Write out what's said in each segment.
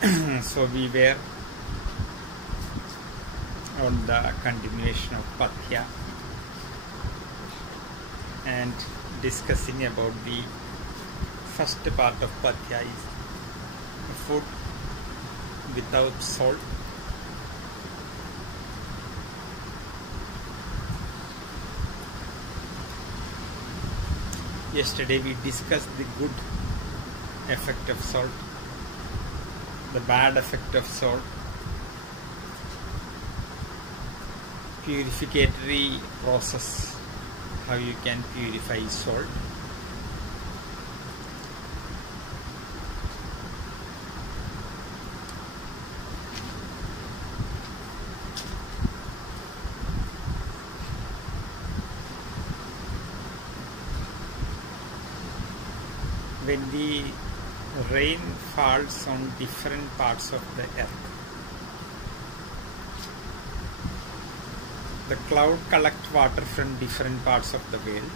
So we were on the continuation of Pathya and discussing about the first part of Pathya is food without salt. Yesterday we discussed the good effect of salt, the bad effect of salt, purificatory process, how you can purify salt. When the rain falls on different parts of the earth, the cloud collects water from different parts of the world,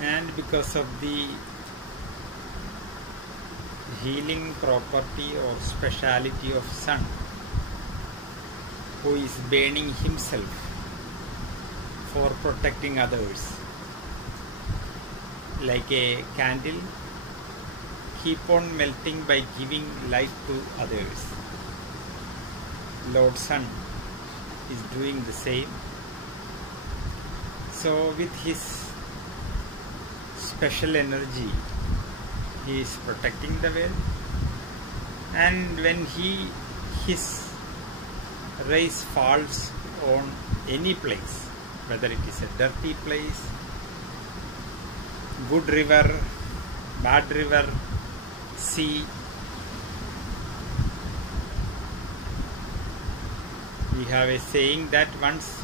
and because of the healing property or speciality of sun, who is burning himself for protecting others, like a candle keep on melting by giving light to others. Lord Sun is doing the same. So with his special energy, he is protecting the world, and when his rays falls on any place, whether it is a dirty place, good river, bad river, sea, we have a saying that once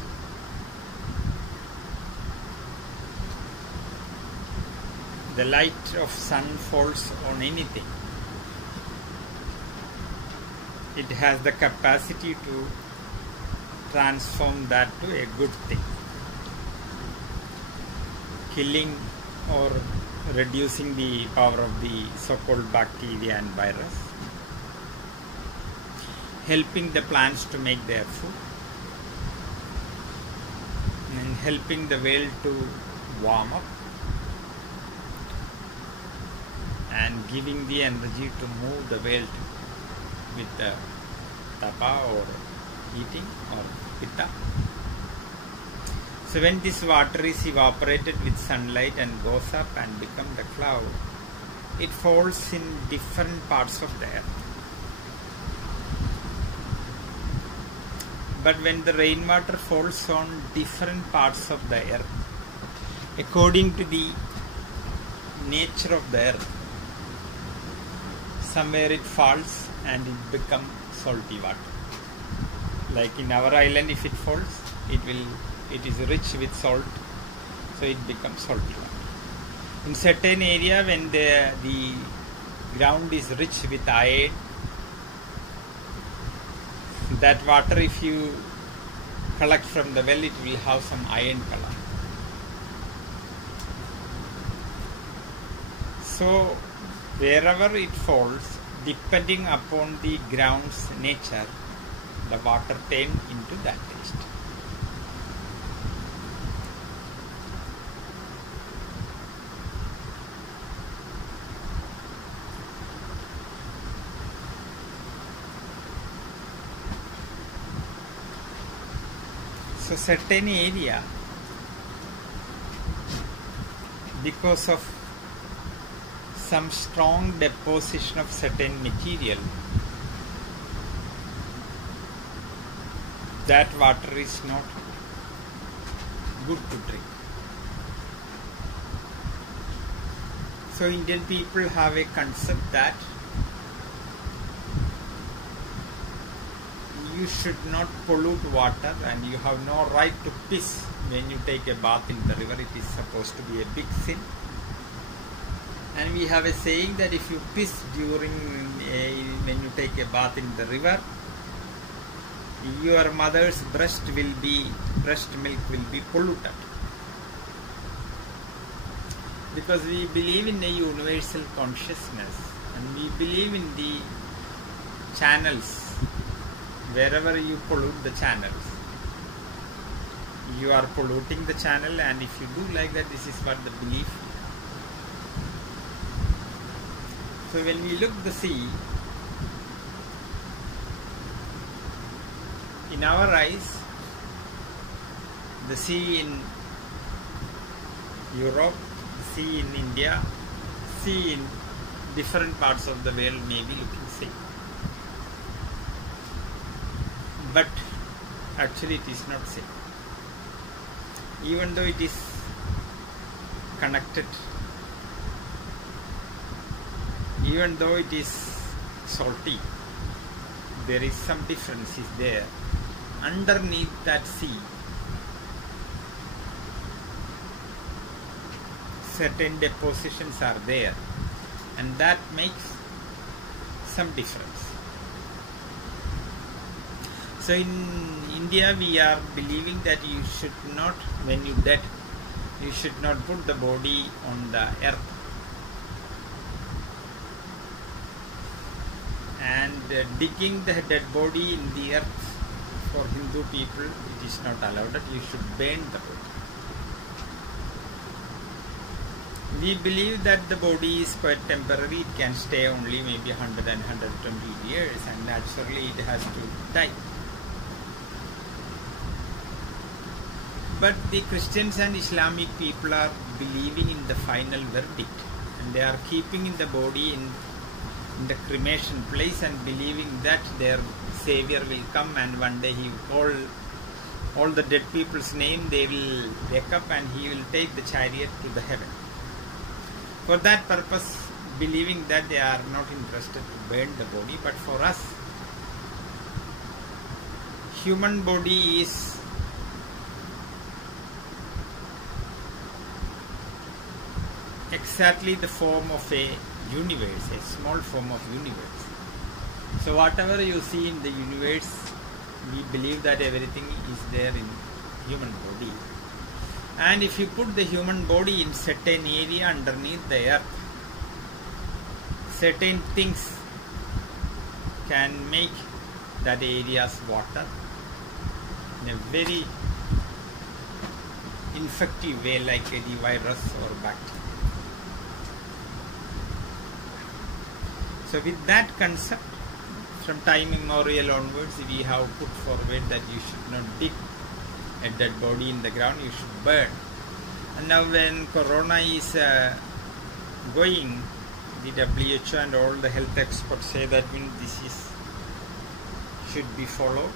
the light of sun falls on anything, it has the capacity to transform that to a good thing, killing or reducing the power of the so-called bacteria and virus, helping the plants to make their food, and helping the world to warm up, and giving the energy to move the world with the tapa or eating or pitta. So when this water is evaporated with sunlight and goes up and becomes the cloud, it falls in different parts of the earth. But when the rainwater falls on different parts of the earth, according to the nature of the earth, somewhere it falls and it becomes salty water. Like in our island, if it falls, it is rich with salt, so it becomes salty water. In certain area, when the ground is rich with iron, that water, if you collect from the well, it will have some iron color. So wherever it falls, depending upon the ground's nature, the water turns into that taste. So certain area, because of some strong deposition of certain material, that water is not good to drink. So Indian people have a concept that you should not pollute water, and you have no right to piss when you take a bath in the river. It is supposed to be a big sin. And we have a saying that if you piss when you take a bath in the river, your mother's breast milk will be polluted. Because we believe in a universal consciousness and we believe in the channels. Wherever you pollute the channels, you are polluting the channel, and if you do like that, this is what the belief. So when we look the sea, in our eyes, the sea in Europe, the sea in India, sea in different parts of the world may be looking same. But actually it is not same. Even though it is connected, even though it is salty, there is some difference is there. Underneath that sea, certain depositions are there, and that makes some difference. So in India we are believing that you should not, when you dead, you should not put the body on the earth. And digging the dead body in the earth, for Hindu people it is not allowed, that you should burn the body. We believe that the body is quite temporary, it can stay only maybe 100 and 120 years, and naturally it has to die. But the Christians and Islamic people are believing in the final verdict, and they are keeping in the body in the cremation place and believing that their Savior will come, and one day he will all the dead people's name, they will wake up and he will take the chariot to the heaven. For that purpose, believing that they are not interested to burn the body, but for us, human body is exactly the form of a universe, a small form of universe. So whatever you see in the universe, we believe that everything is there in human body. And if you put the human body in certain area underneath the earth, certain things can make that area's water in a very infective way, like a virus or bacteria. So with that concept, from time immemorial onwards, we have put forward that you should not dig a dead body in the ground, you should burn. And now when Corona is going, the WHO and all the health experts say that this is should be followed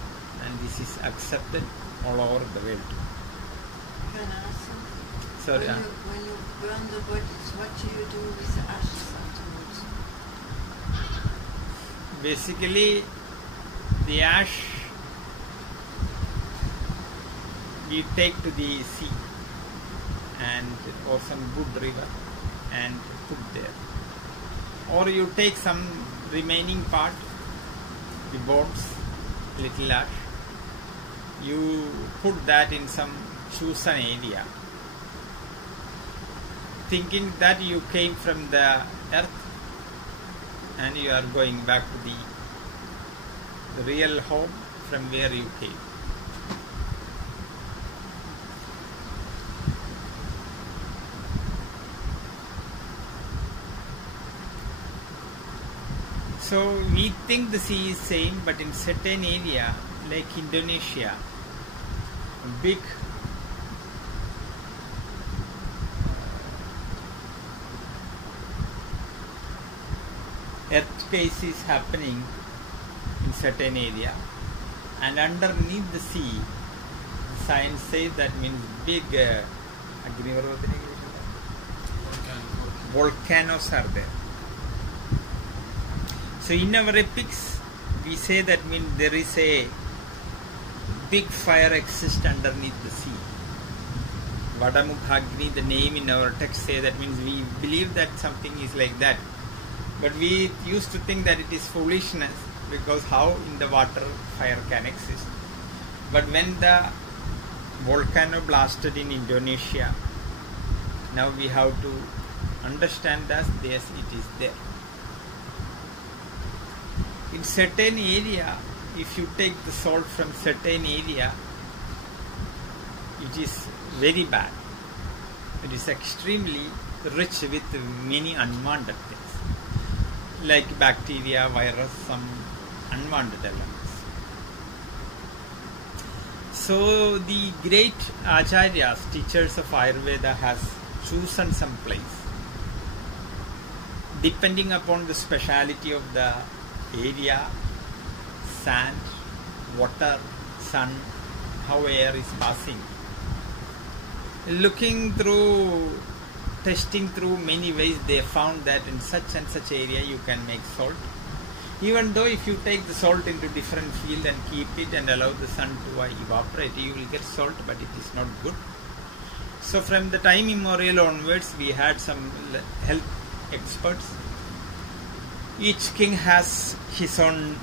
and this is accepted all over the world. Can I ask something? Sorry. When you burn the bodies, what do you do with the ashes afterwards? Basically, the ash we take to the sea and or some good river and put there. Or you take some remaining part, the bones, little ash, you put that in some chosen area, thinking that you came from the earth and you are going back to the real home from where you came. So we think the sea is same, but in certain area like Indonesia, big earthquakes is happening in certain area, and underneath the sea, science says that means big volcanoes are there. So in our epics, we say that means there is a big fire exists underneath the sea. Vadamukhagni, the name in our text say that means we believe that something is like that. But we used to think that it is foolishness, because how in the water fire can exist. But when the volcano blasted in Indonesia, now we have to understand as yes, it is there. In certain area, if you take the salt from certain area, it is very bad. It is extremely rich with many unwanted things like bacteria, virus, some unwanted elements. So the great acharyas, teachers of Ayurveda, has chosen some place depending upon the speciality of the area, sand, water, sun, how air is passing. Looking through, testing through many ways, they found that in such and such area you can make salt. Even though if you take the salt into different field and keep it and allow the sun to evaporate, you will get salt, but it is not good. So from the time immemorial onwards, we had some health experts. Each king has his own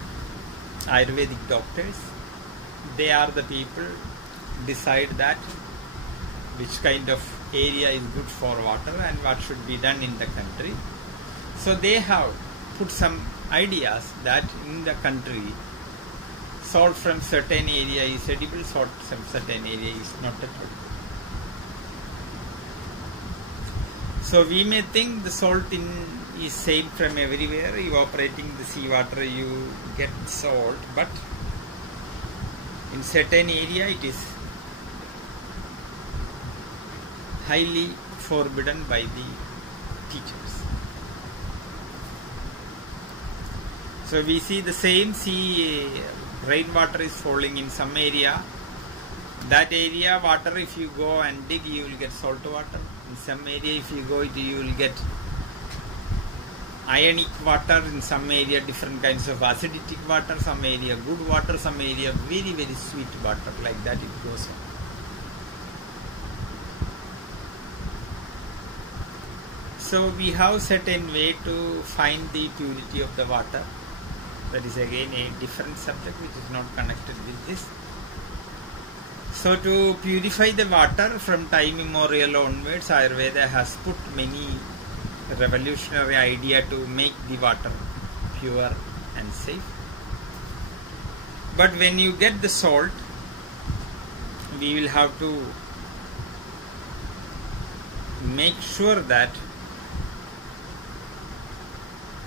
Ayurvedic doctors. They are the people decide that which kind of area is good for water and what should be done in the country. So they have put some ideas that in the country salt from certain area is edible, salt from certain area is not at all. So we may think the salt is same from everywhere, evaporating the sea water you get salt, but in certain area it is highly forbidden by the teachers. So we see the same sea, rainwater is falling in some area. That area water, if you go and dig, you will get salt water. In some area, if you go, you will get ionic water. In some area, different kinds of acidic water. Some area good water. Some area very, very sweet water. Like that it goes on. So we have certain way to find the purity of the water. That is again a different subject which is not connected with this. So to purify the water from time immemorial onwards, Ayurveda has put many revolutionary idea to make the water pure and safe. But when you get the salt, we will have to make sure that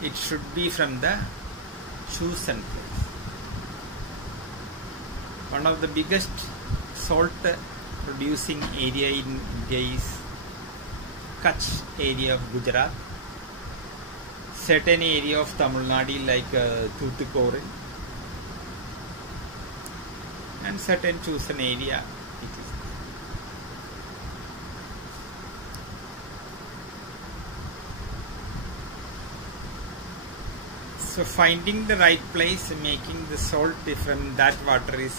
it should be from the chosen place. One of the biggest salt producing area in India is Kutch area of Gujarat, certain area of Tamil Nadu like Thoothukudi, and certain chosen area it is. So finding the right place, making the salt from that water is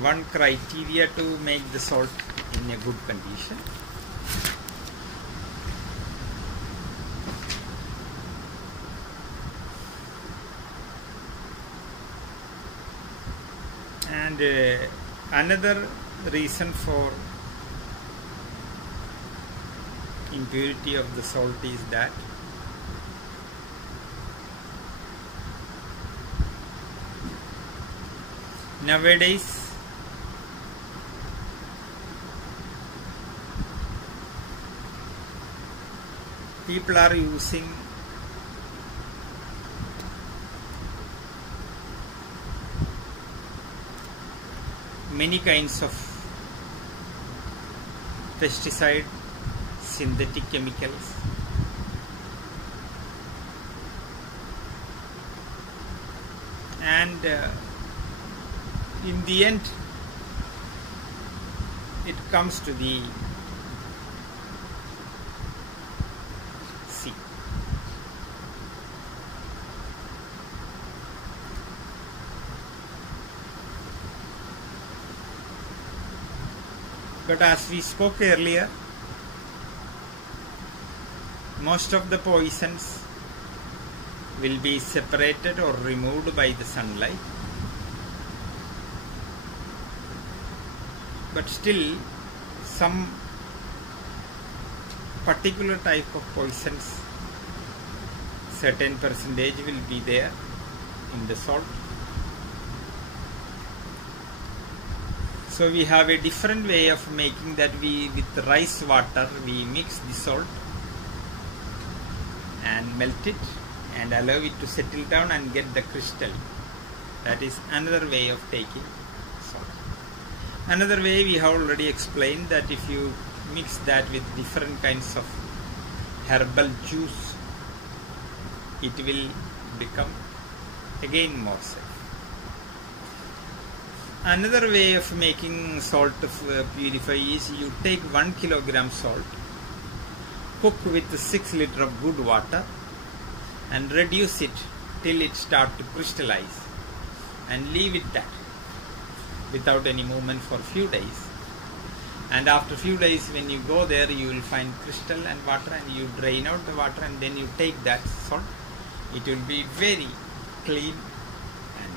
one criteria to make the salt in a good condition. And another reason for impurity of the salt is that nowadays people are using many kinds of pesticide, synthetic chemicals, and in the end it comes to the sea. But as we spoke earlier, most of the poisons will be separated or removed by the sunlight. But still some particular type of poisons, certain percentage will be there in the salt. So we have a different way of making that. With rice water we mix the salt and melt it and allow it to settle down and get the crystal. That is another way of taking salt. Another way we have already explained, that if you mix that with different kinds of herbal juice, it will become again more safe. Another way of making salt purify is you take 1 kilogram salt, cook with 6 liters of good water and reduce it till it starts to crystallize, and leave it that without any movement for few days. And after few days when you go there, you will find crystal and water, and you drain out the water and then you take that salt. It will be very clean and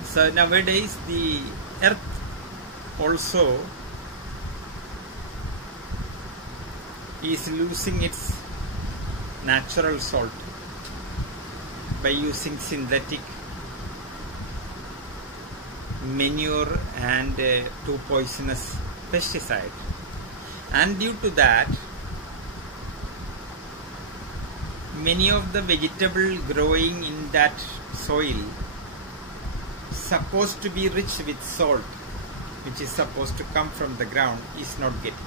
good. So nowadays the earth also is losing its natural salt by using synthetic manure and too poisonous pesticide, and due to that many of the vegetable growing in that soil supposed to be rich with salt, which is supposed to come from the ground, is not getting.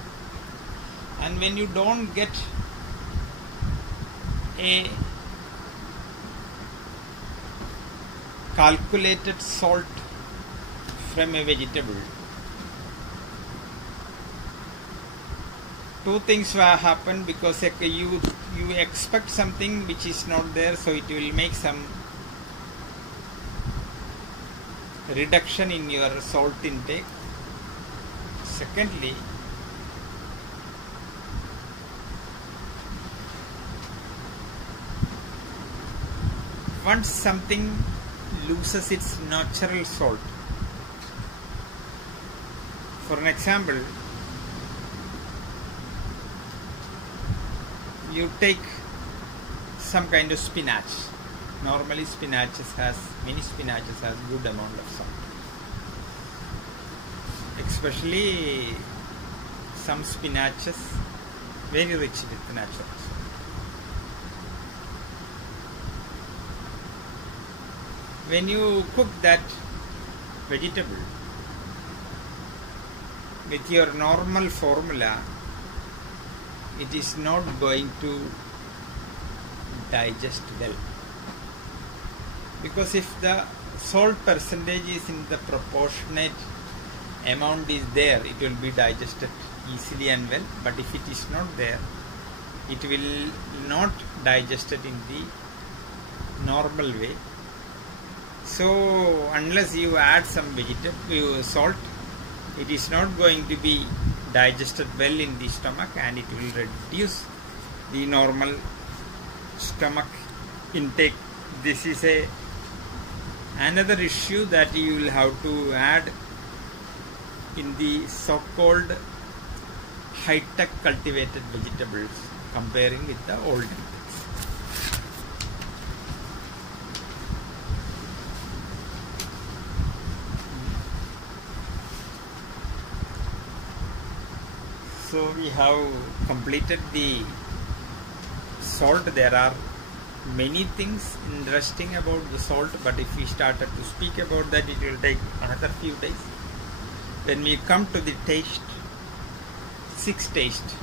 And when you don't get a calculated salt from a vegetable, two things will happen, because you expect something which is not there, so it will make some reduction in your salt intake. Secondly, once something loses its natural salt, for an example, you take some kind of spinach. Normally many spinaches has good amount of salt. Especially some spinaches very rich with natural salt. When you cook that vegetable with your normal formula, it is not going to digest well. Because if the salt percentage is in the proportionate amount is there, it will be digested easily and well. But if it is not there, it will not digested in the normal way. So unless you add some salt, it is not going to be digested well in the stomach, and it will reduce the normal stomach intake. This is another issue that you will have to add in the so-called high-tech cultivated vegetables, comparing with the old methods. So we have completed the salt. There are many things interesting about the salt, but if we started to speak about that, it will take another few days. When we come to the taste, 6 taste,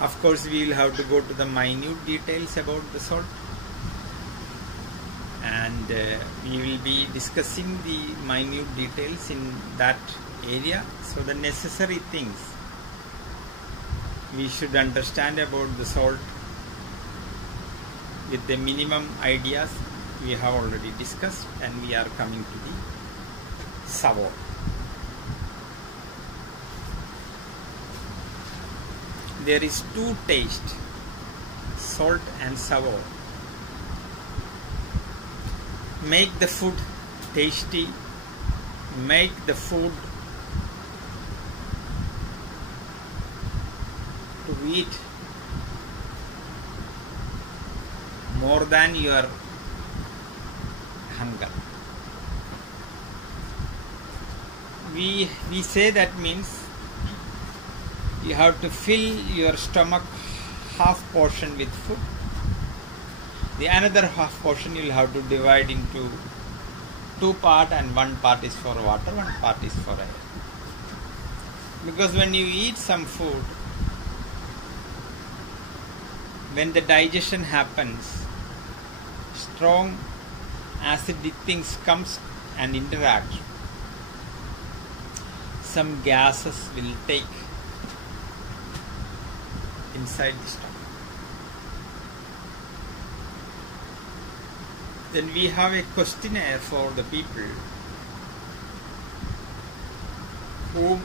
of course we will have to go to the minute details about the salt, and we will be discussing the minute details in that area. So the necessary things we should understand about the salt with the minimum ideas we have already discussed, and we are coming to the sour. There is 2 taste, salt and sour. Make the food tasty, make the food to eat more than your hunger. We say that means you have to fill your stomach half portion with food. The another half portion you will have to divide into 2 parts, and 1 part is for water, 1 part is for air. Because when you eat some food, when the digestion happens, strong acidic things comes and interact. Some gases will take inside the stomach. Then we have a questionnaire for the people whom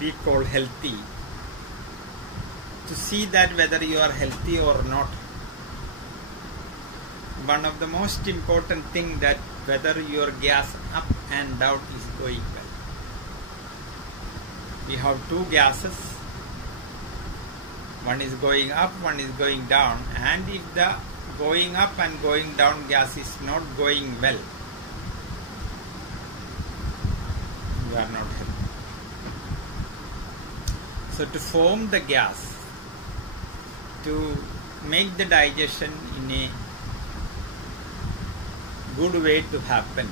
we call healthy, to see that whether you are healthy or not. One of the most important thing that whether your gas up and down is going well. We have 2 gases. One is going up, one is going down, and if the going up and going down gas is not going well, you are not healthy. So to form the gas, to make the digestion in a good way to happen,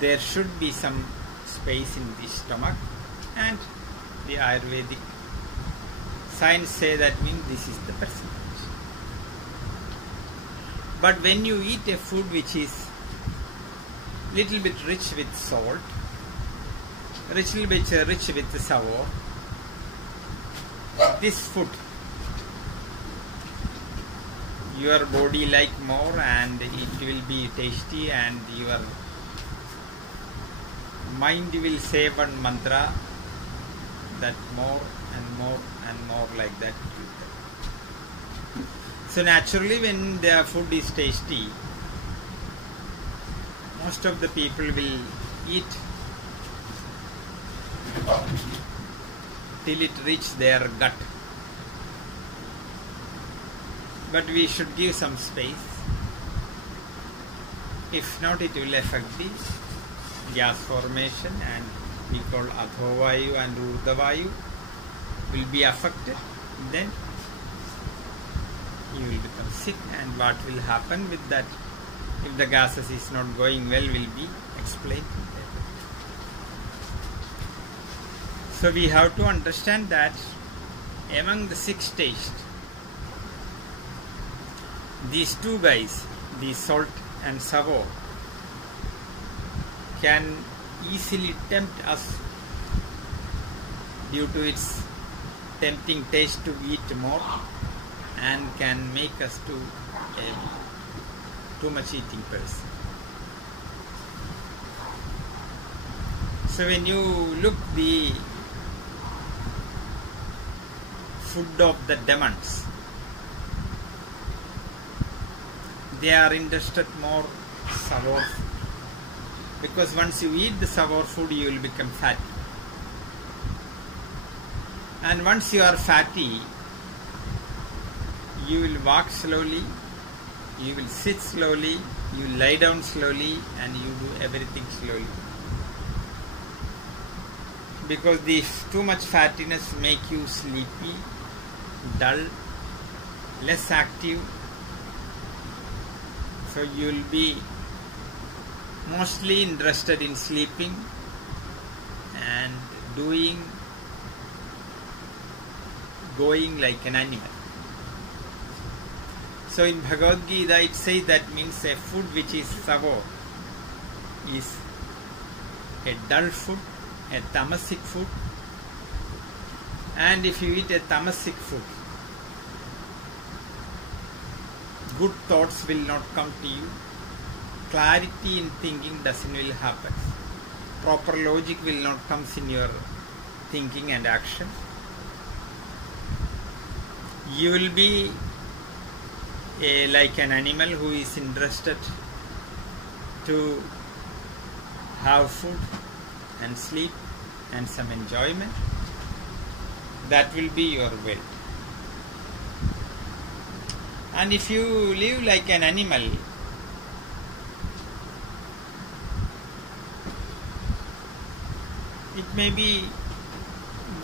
there should be some space in the stomach, and the Ayurvedic science say that means this is the percentage. But when you eat a food which is little bit rich with salt, little bit rich with sour, this food your body like more, and it will be tasty, and your mind will say one mantra that more and more and more, like that. So naturally, when the food is tasty, most of the people will eat till it reach their gut. But we should give some space. If not, it will affect the gas formation, and we call Adhovayu and Urdhavayu will be affected. Then you will become sick, and what will happen with that if the gases is not going well will be explained later. So we have to understand that among the 6 tastes, these 2 guys, the salt and sour, can easily tempt us due to its tempting taste to eat more, and can make us to a too much eating person. So when you look the food of the demons, they are interested more sour food, because once you eat the sour food you will become fatty, and once you are fatty you will walk slowly, you will sit slowly, you will lie down slowly, and you do everything slowly, because this too much fattiness make you sleepy, dull, less active. So you will be mostly interested in sleeping and going like an animal. So in Bhagavad Gita it says that means a food which is sour is a dull food, a tamasic food, and if you eat a tamasic food, good thoughts will not come to you, clarity in thinking doesn't will happen, proper logic will not come in your thinking and action. You will be like an animal who is interested to have food and sleep, and some enjoyment, that will be your wealth. And if you live like an animal, it may be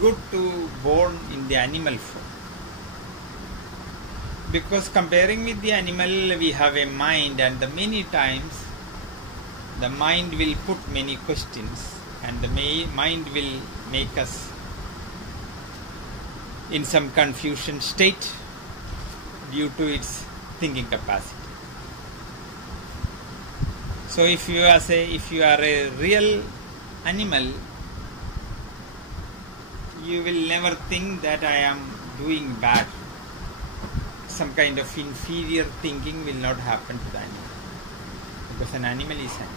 good to born in the animal form, because comparing with the animal, we have a mind, and the many times the mind will put many questions, and the mind will make us in some confusion state due to its thinking capacity. So if you are a real animal, you will never think that I am doing bad. Some kind of inferior thinking will not happen to the animal, because an animal is animal.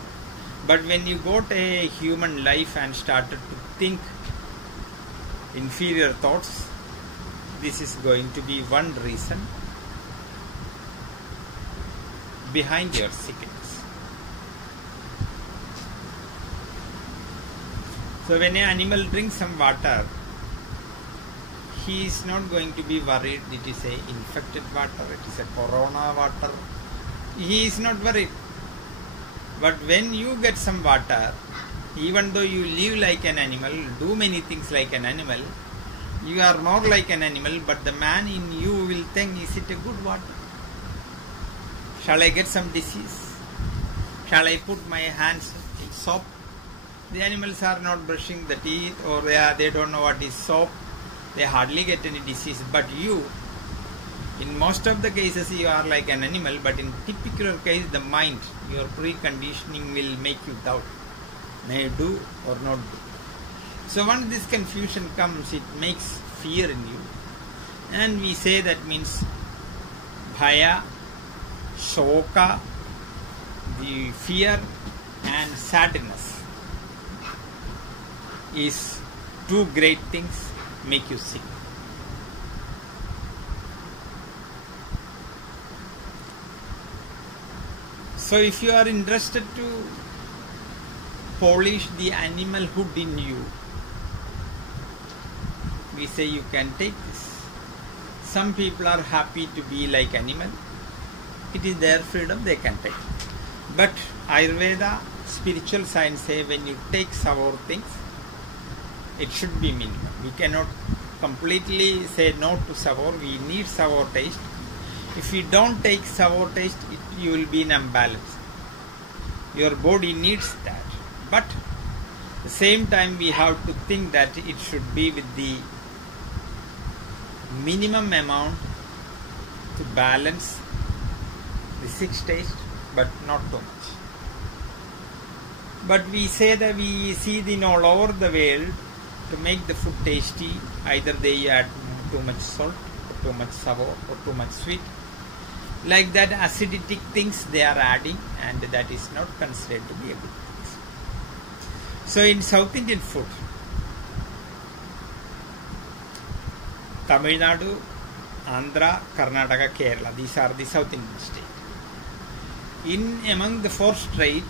But when you got a human life and started to think inferior thoughts, this is going to be one reason behind your sickness. So when an animal drinks some water, he is not going to be worried it is a infected water, it is a corona water. He is not worried. But when you get some water, even though you live like an animal, do many things like an animal, you are more like an animal, but the man in you will think, is it a good water? Shall I get some disease? Shall I put my hands in soap? The animals are not brushing the teeth, or they don't know what is soap. They hardly get any disease. But you, in most of the cases, you are like an animal, but in typical case, the mind, your preconditioning will make you doubt. May I do or not do? So once this confusion comes, it makes fear in you. And we say that means bhaya, shoka, the fear and sadness is two great things make you sick. So if you are interested to polish the animalhood in you, we say you can take this. Some people are happy to be like animal. It is their freedom, they can take. But Ayurveda, spiritual science say when you take sour things, it should be minimum. We cannot completely say no to sour. We need sour taste. If you don't take sour taste, you will be in imbalance. Your body needs that. But at the same time, we have to think that it should be with the minimum amount to balance the six taste, but not too much. But we say that we see in all over the world, to make the food tasty, either they add too much salt, or too much sour, or too much sweet. Like that acidic things they are adding, and that is not considered to be a good thing. So in South Indian food, Tamil Nadu, Andhra, Karnataka, Kerala, these are the South Indian states. Among the four states,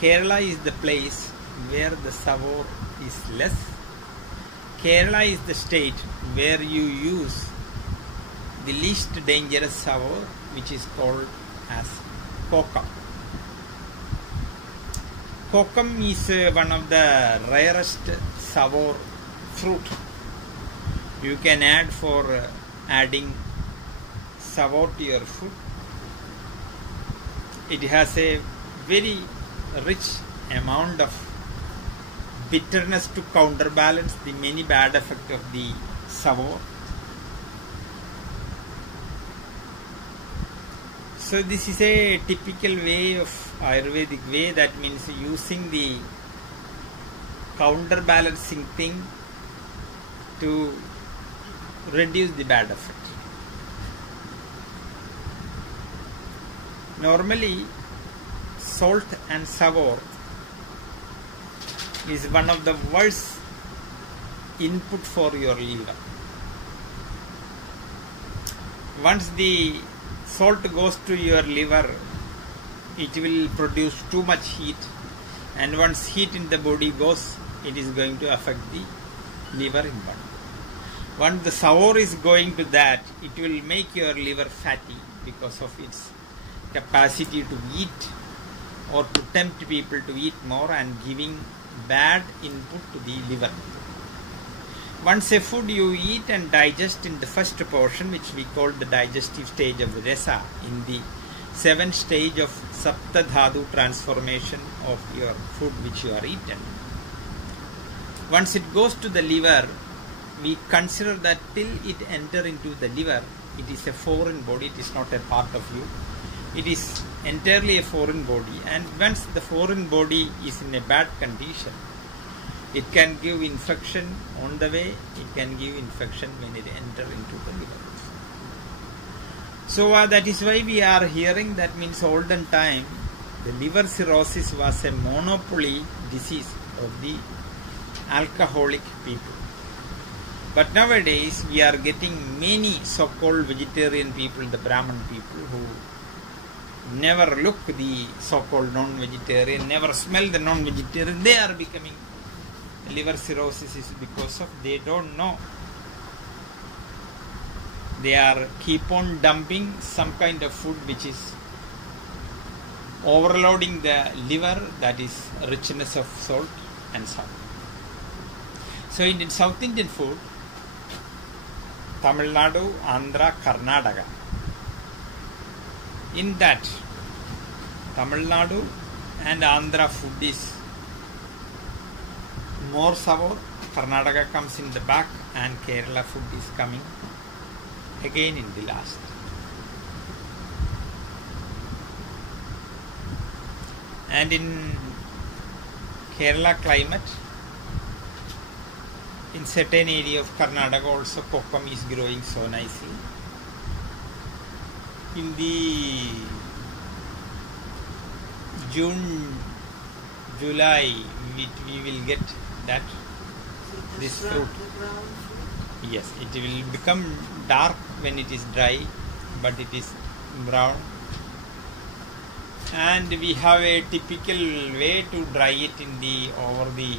Kerala is the place where the sour is less. Kerala is the state where you use the least dangerous sour, which is called as kokum. Kokum is one of the rarest sour fruit. You can add for adding sour to your food. It has a very rich amount of bitterness to counterbalance the many bad effects of the sour. So this is a typical way of Ayurvedic way, that means using the counterbalancing thing to reduce the bad effect. Normally, salt and sour is one of the worst input for your liver. Once the salt goes to your liver, it will produce too much heat, and once heat in the body goes, it is going to affect the liver in body. Once the sour is going to that, it will make your liver fatty because of its capacity to eat or to tempt people to eat more and giving bad input to the liver. Once a food you eat and digest in the first portion, which we call the digestive stage of the rasa, in the 7th stage of Sapta Dhatu transformation of your food which you are eaten. Once it goes to the liver, we consider that till it enter into the liver, it is a foreign body, it is not a part of you. It is entirely a foreign body, and once the foreign body is in a bad condition, it can give infection on the way, it can give infection when it enter into the liver. So that is why we are hearing, that means olden time, the liver cirrhosis was a monopoly disease of the alcoholic people. But nowadays we are getting many so-called vegetarian people, the Brahman people, who never look the so-called non-vegetarian, never smell the non-vegetarian. They are becoming liver cirrhosis is because of they don't know. They are keep on dumping some kind of food which is overloading the liver, that is richness of salt and salt. So in South Indian food, Tamil Nadu, Andhra, Karnataka, in that Tamil Nadu and Andhra food is more sour, Karnataka comes in the back, and Kerala food is coming again in the last. And in Kerala climate, in certain area of Karnataka also kokum is growing so nicely. In the June, July, we will get that this fruit. Yes, it will become dark when it is dry, but it is brown. And we have a typical way to dry it in the over the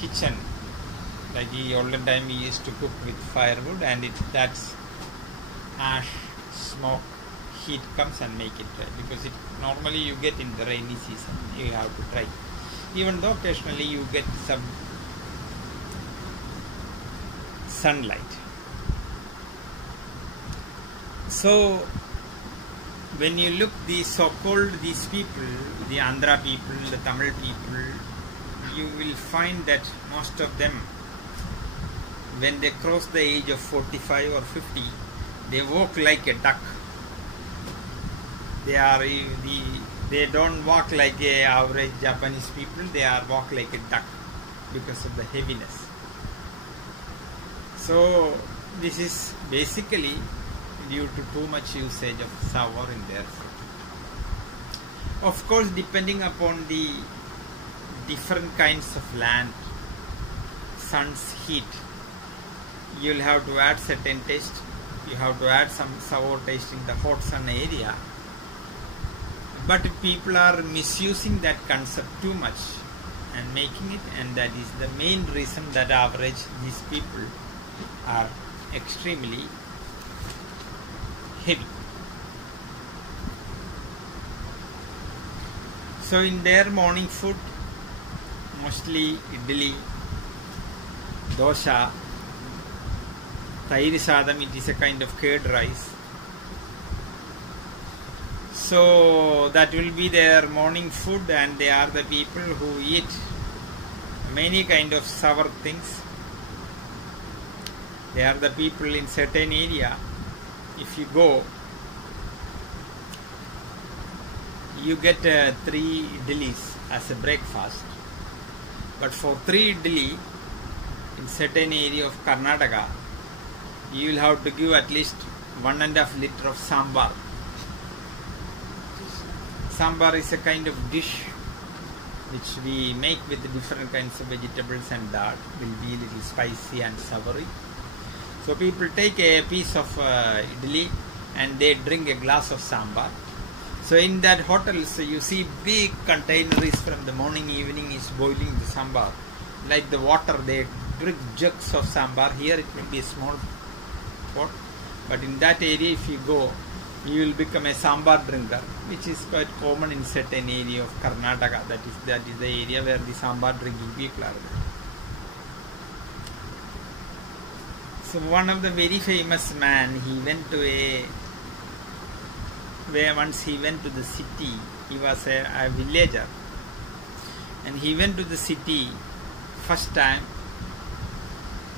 kitchen. Like the olden time we used to cook with firewood, and that's ash, smoke, heat comes and make it dry, because it normally you get in the rainy season, you have to dry. Even though occasionally you get some sunlight. So when you look the so-called these people, the Andhra people, the Tamil people, you will find that most of them, when they cross the age of 45 or 50, they walk like a duck. They don't walk like a average Japanese people, they are walk like a duck because of the heaviness. So this is basically due to too much usage of sour in their food. Of course, depending upon the different kinds of land, sun's heat, you will have to add certain taste. You have to add some sour taste in the hot sun area. But people are misusing that concept too much and making it, and that is the main reason that average these people are extremely heavy. So in their morning food, mostly idli, dosha, tairi sadam, it is a kind of curd rice. So that will be their morning food, and they are the people who eat many kind of sour things. They are the people in certain area. If you go, you get 3 idlis as a breakfast. But for 3 idli in certain area of Karnataka, you will have to give at least 1.5 liter of sambar. Sambar is a kind of dish which we make with different kinds of vegetables and dal. Will be a little spicy and savory. So people take a piece of idli and they drink a glass of sambar. So in that hotels, you see big containers from the morning, evening is boiling the sambar. Like the water, they drink jugs of sambar. Here it will be a small pot. But in that area, if you go, you will become a sambar drinker, which is quite common in certain area of Karnataka. That is the area where the sambar drinking people are there. So one of the very famous man, he went to once he went to the city. He was a villager, and he went to the city first time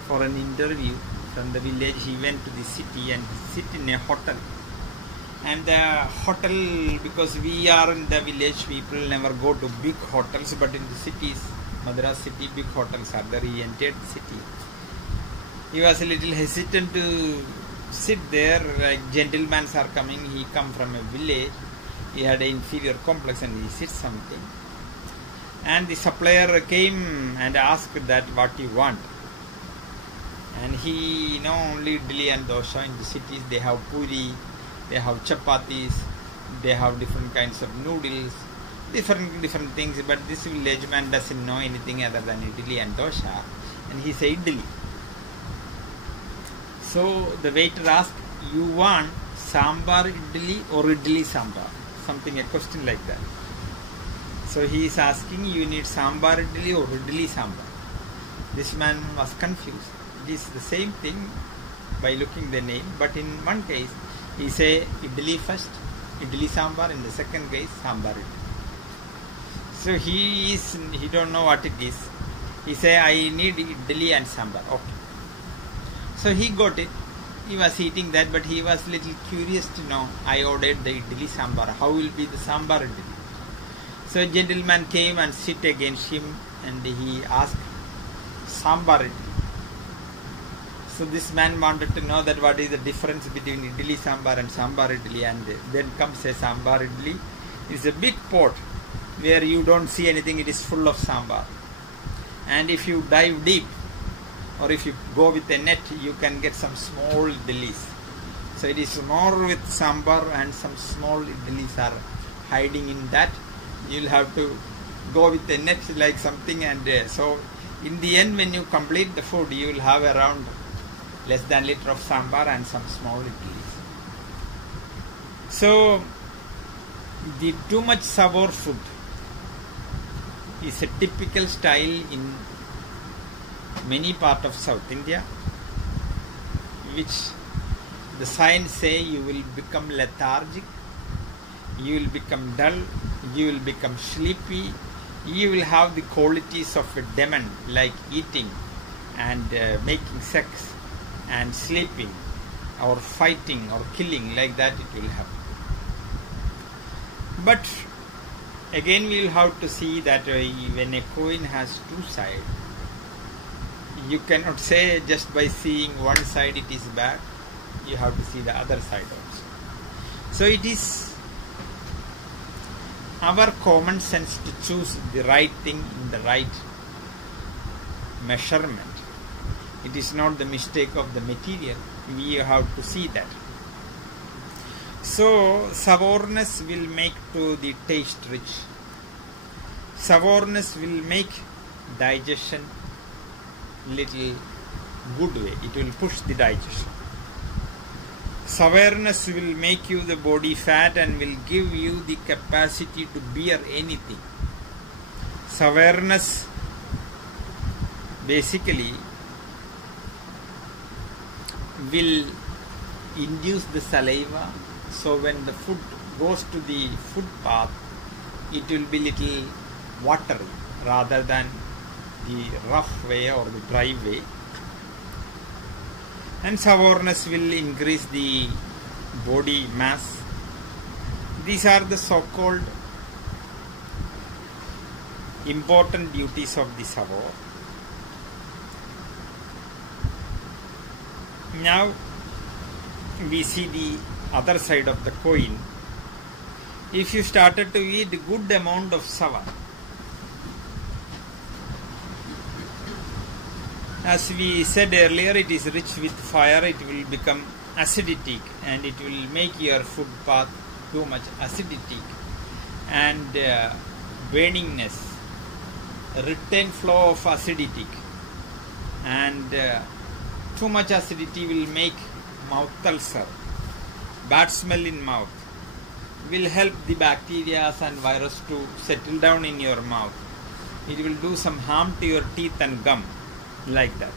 for an interview. From the village, he went to the city and he sit in a hotel. And the hotel, because we are in the village, people never go to big hotels, but in the cities, Madras city, big hotels are there. He entered the city. He was a little hesitant to sit there, like gentlemen are coming. He come from a village. He had an inferior complex and he sits something. And the supplier came and asked that what you want. And he, only idli and dosha. In the cities they have puri, they have chapatis, they have different kinds of noodles, different things. But this village man doesn't know anything other than idli and dosha. And he said idli. So the waiter asked, you want sambar idli or idli sambar? Something, a question like that. So he is asking, you need sambar idli or idli sambar? This man was confused. It is the same thing by looking the name, but in one case he say idli first, idli sambar, in the second case sambar idli. So he don't know what it is. He say, I need idli and sambar. Okay. So he got it. He was eating that, but he was little curious to know. I ordered the idli sambar. How will be the sambar idli? So a gentleman came and sit against him and he asked, sambar idli. So this man wanted to know that what is the difference between idli sambar and sambar idli, and then comes a sambar idli. It's a big pot where you don't see anything, it is full of sambar. And if you dive deep, or if you go with a net, you can get some small idlis. So it is more with sambar and some small idlis are hiding in that. You'll have to go with a net like something, and so in the end when you complete the food, you will have around less than liter of sambar and some small idlis. So the too much sour food is a typical style in many parts of South India, which the science say you will become lethargic, you will become dull, you will become sleepy, you will have the qualities of a demon, like eating and making sex and sleeping or fighting or killing, like that it will happen. But again we will have to see that when a coin has two sides, you cannot say just by seeing one side it is bad, you have to see the other side also. So it is our common sense to choose the right thing in the right measurement. It is not the mistake of the material. We have to see that. So sourness will make to the taste rich. Sourness will make digestion little good way. It will push the digestion. Sourness will make you the body fat and will give you the capacity to bear anything. Sourness basically will induce the saliva, so when the food goes to the food path, it will be little watery rather than the rough way or the dry way. And sourness will increase the body mass. These are the so-called important duties of the sour. Now we see the other side of the coin. If you started to eat a good amount of sour, as we said earlier, it is rich with fire, it will become acidic and it will make your food path too much acidity and burningness, return flow of acidity, and too much acidity will make mouth ulcer, bad smell in mouth, will help the bacteria and virus to settle down in your mouth. It will do some harm to your teeth and gum, like that.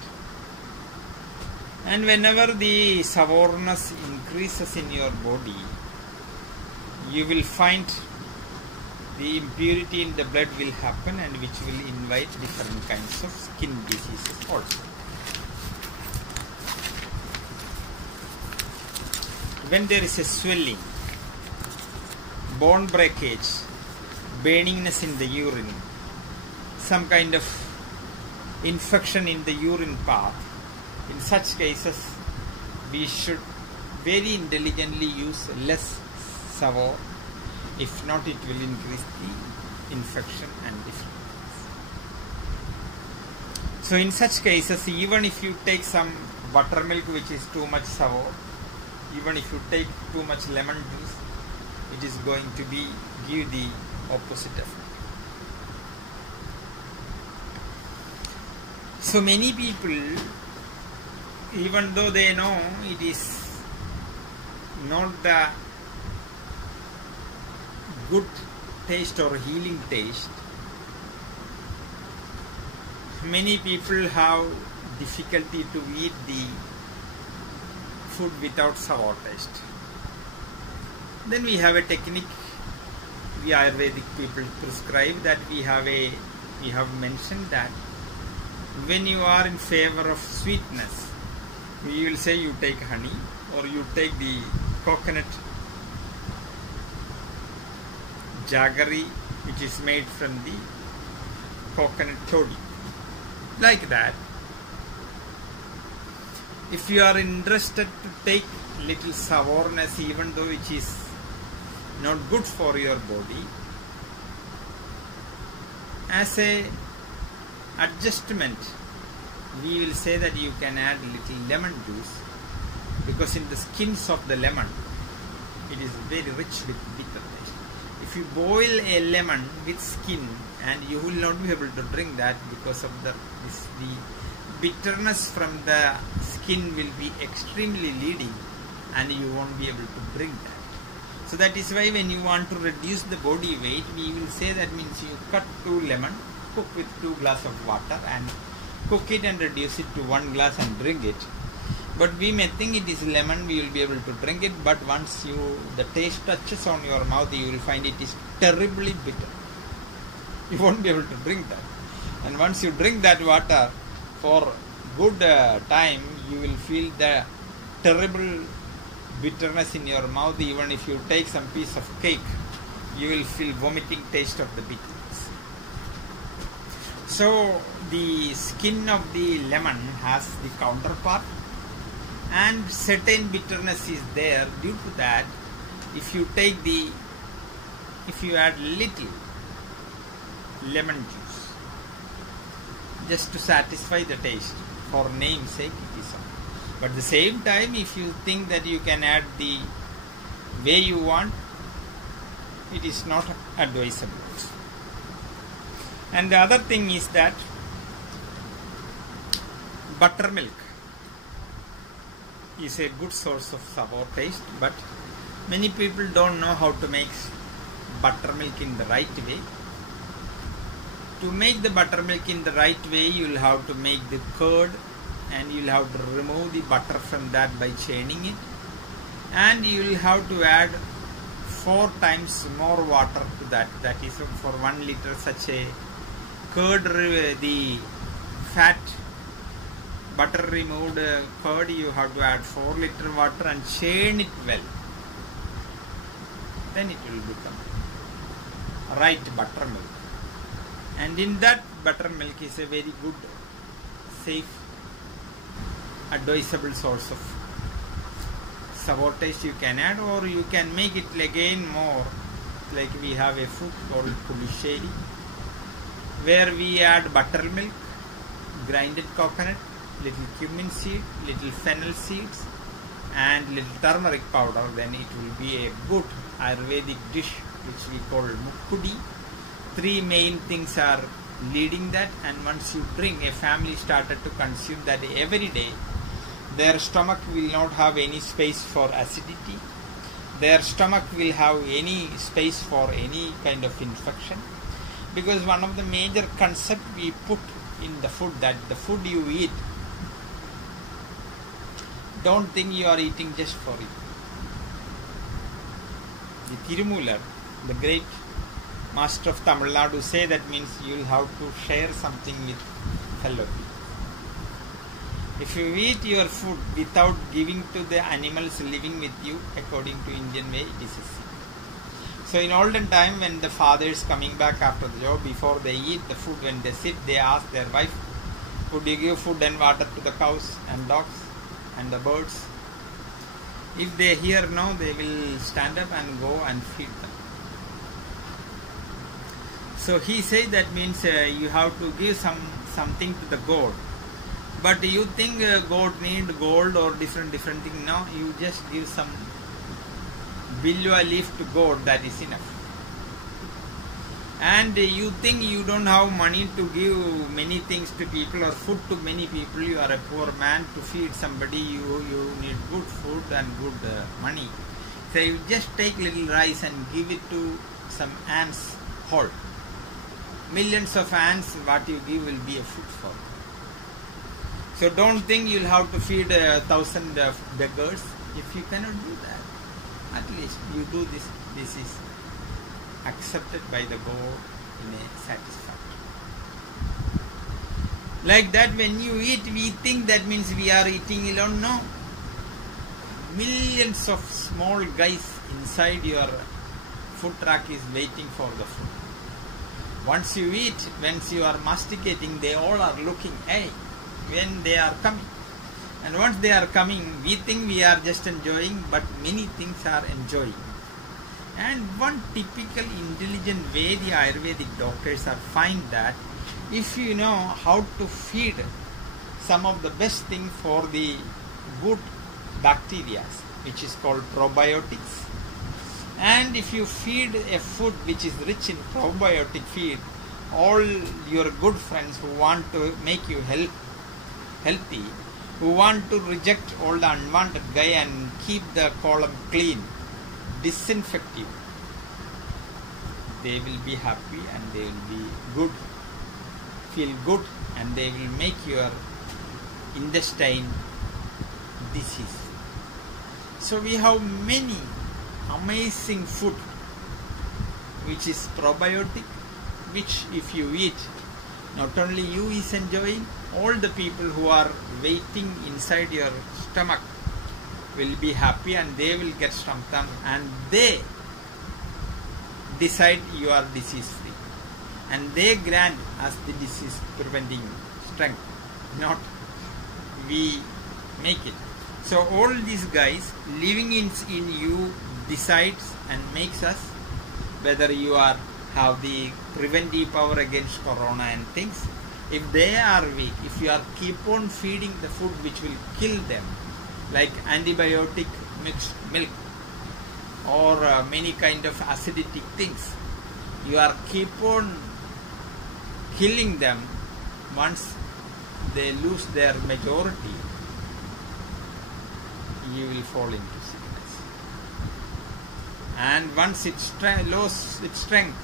And whenever the sourness increases in your body, you will find the impurity in the blood will happen, and which will invite different kinds of skin diseases also. When there is a swelling, bone breakage, burningness in the urine, some kind of infection in the urine path, in such cases we should very intelligently use less sour. If not, it will increase the infection and different. So in such cases, even if you take some buttermilk which is too much sour, even if you take too much lemon juice, it is going to give the opposite effect. So many people, even though they know it is not the good taste or healing taste, many people have difficulty to eat the food without sour taste. Then we have a technique the Ayurvedic people prescribe, that we have mentioned that when you are in favor of sweetness, we will say you take honey or you take the coconut jaggery which is made from the coconut toddy, like that. If you are interested to take little sourness, even though which is not good for your body, as a adjustment, we will say that you can add little lemon juice, because in the skins of the lemon it is very rich with bitter taste. If you boil a lemon with skin, and you will not be able to drink that, because of the bitterness from the skin will be extremely leading, and you won't be able to drink that. So that is why when you want to reduce the body weight, we will say that means you cut 2 lemon, cook with 2 glass of water and cook it and reduce it to 1 glass and drink it. But we may think it is lemon, we will be able to drink it, but once the taste touches on your mouth, you will find it is terribly bitter. You won't be able to drink that. And once you drink that water for good time, you will feel the terrible bitterness in your mouth. Even if you take some piece of cake, you will feel vomiting taste of the bitterness. So the skin of the lemon has the counterpart, and certain bitterness is there. Due to that, if you add little lemon juice just to satisfy the taste, for name's sake it is all. But at the same time, if you think that you can add the way you want, it is not advisable. And the other thing is that buttermilk is a good source of sour taste, but many people don't know how to make buttermilk in the right way. To make the buttermilk in the right way, you will have to make the curd, and you will have to remove the butter from that by churning it, and you will have to add 4 times more water to that. That is, for 1 liter such a curd, the fat butter removed curd, you have to add 4 liter water and churn it well. Then it will become right buttermilk. And in that, buttermilk is a very good, safe, advisable source of sour taste you can add, or you can make it again more, like we have a food called pulisheri, where we add buttermilk, grinded coconut, little cumin seed, little fennel seeds, and little turmeric powder. Then it will be a good Ayurvedic dish which we call mukkudi. 3 main things are leading that, and once you drink, a family started to consume that every day, their stomach will not have any space for acidity. Their stomach will have any space for any kind of infection. Because one of the major concepts we put in the food, that the food you eat, don't think you are eating just for it. The Tirumular, the great master of Tamil Nadu, say that means you will have to share something with fellow people. If you eat your food without giving to the animals living with you, according to Indian way, it is a sin. So in olden time, when the father is coming back after the job, before they eat the food, when they sit, they ask their wife, would you give food and water to the cows and dogs and the birds? If they hear no, they will stand up and go and feed them. So he said that means you have to give something to the god. But you think God need gold or different thing? No, you just give some bilwa leaf to God, that is enough. And you think you don't have money to give many things to people or food to many people, you are a poor man, to feed somebody you need good food and good money. So you just take little rice and give it to some ants whole. Millions of ants, what you give will be a food for them. So don't think you'll have to feed 1,000 beggars. If you cannot do that, at least you do this. This is accepted by the God in a satisfactory. Like that, when you eat, we think that means we are eating alone. No. Millions of small guys inside your food truck is waiting for the food. Once you eat, once you are masticating, they all are looking, hey, when they are coming. And once they are coming, we think we are just enjoying, but many things are enjoying. And one typical intelligent way the Ayurvedic doctors are find that if you know how to feed some of the best thing for the good bacteria, which is called probiotics, and if you feed a food which is rich in probiotic feed, all your good friends who want to make you healthy, who want to reject all the unwanted guy and keep the column clean, disinfect you, they will be happy and they will be good, feel good, and they will make your intestine disease. So we have many amazing food which is probiotic, which if you eat, not only you is enjoying, all the people who are waiting inside your stomach will be happy and they will get strengthened and they decide you are disease free. And they grant us the disease preventing strength, not we make it. So all these guys living in you decides and makes us whether you are have the preventive power against corona and things. If they are weak, if you are keep on feeding the food which will kill them, like antibiotic mixed milk or many kind of acidic things, you are keep on killing them. Once they lose their majority, you will fall into sickness. And once it loses its strength,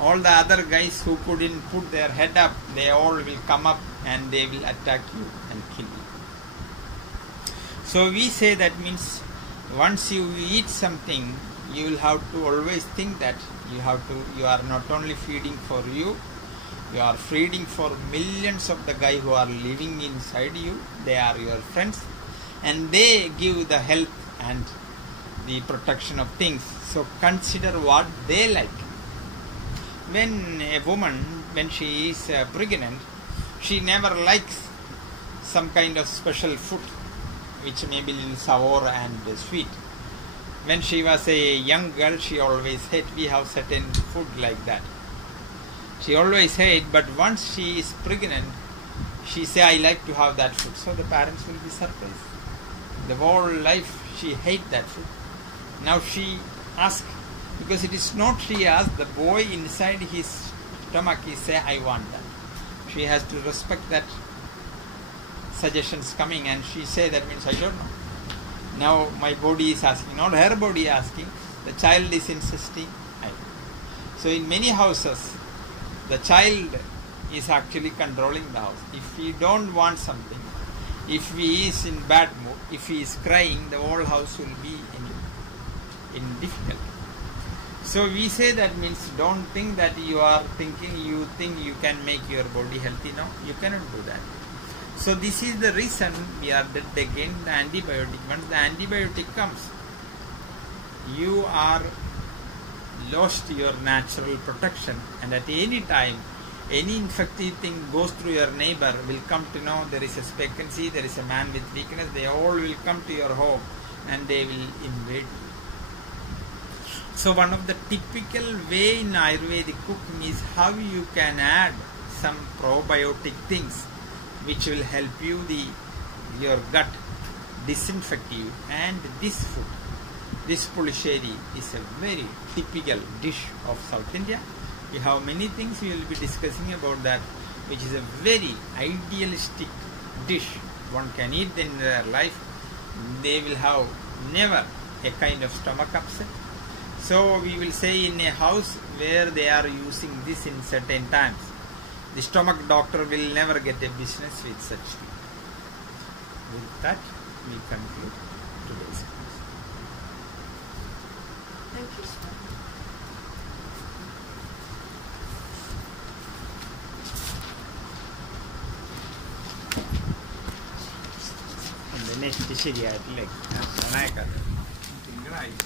all the other guys who put their head up, they all will come up and they will attack you and kill you. So we say that means once you eat something, you will have to always think that you are not only feeding for you, you are feeding for millions of the guys who are living inside you. They are your friends and they give the health and the protection of things. So consider what they like. When a woman, when she is pregnant, she never likes some kind of special food which may be a little sour and sweet. When she was a young girl, she always said we have certain food like that. She always said, but once she is pregnant, she say I like to have that food. So the parents will be surprised. The whole life she hate that food. Now she asks, Because it is not she asked, the boy inside his stomach is say, I want that. She has to respect that suggestions coming, and she say that means I don't know. Now my body is asking, not her body asking, the child is insisting. So in many houses, the child is actually controlling the house. If he don't want something, if he is in bad mood, if he is crying, the whole house will be in difficulty. So we say that means don't think that you are thinking, you think you can make your body healthy. No, you cannot do that. So this is the reason we are dead again the antibiotic. Once the antibiotic comes, you are lost your natural protection, and at any time, any infective thing goes through your neighbor will come to know there is a vacancy, there is a man with weakness, they all will come to your home and they will invade you. So one of the typical way in Ayurvedic cooking is how you can add some probiotic things which will help you your gut, disinfect you. And this food, this pulisheri is a very typical dish of South India. We have many things we will be discussing about that, which is a very idealistic dish. One can eat in their life. They will have never a kind of stomach upset. So we will say in a house where they are using this in certain times, the stomach doctor will never get a business with such thing. With that, we conclude today's class. Thank you, Swami. And the next ശരിയായിട്ടില്ലേ തിങ്കളാഴ്ച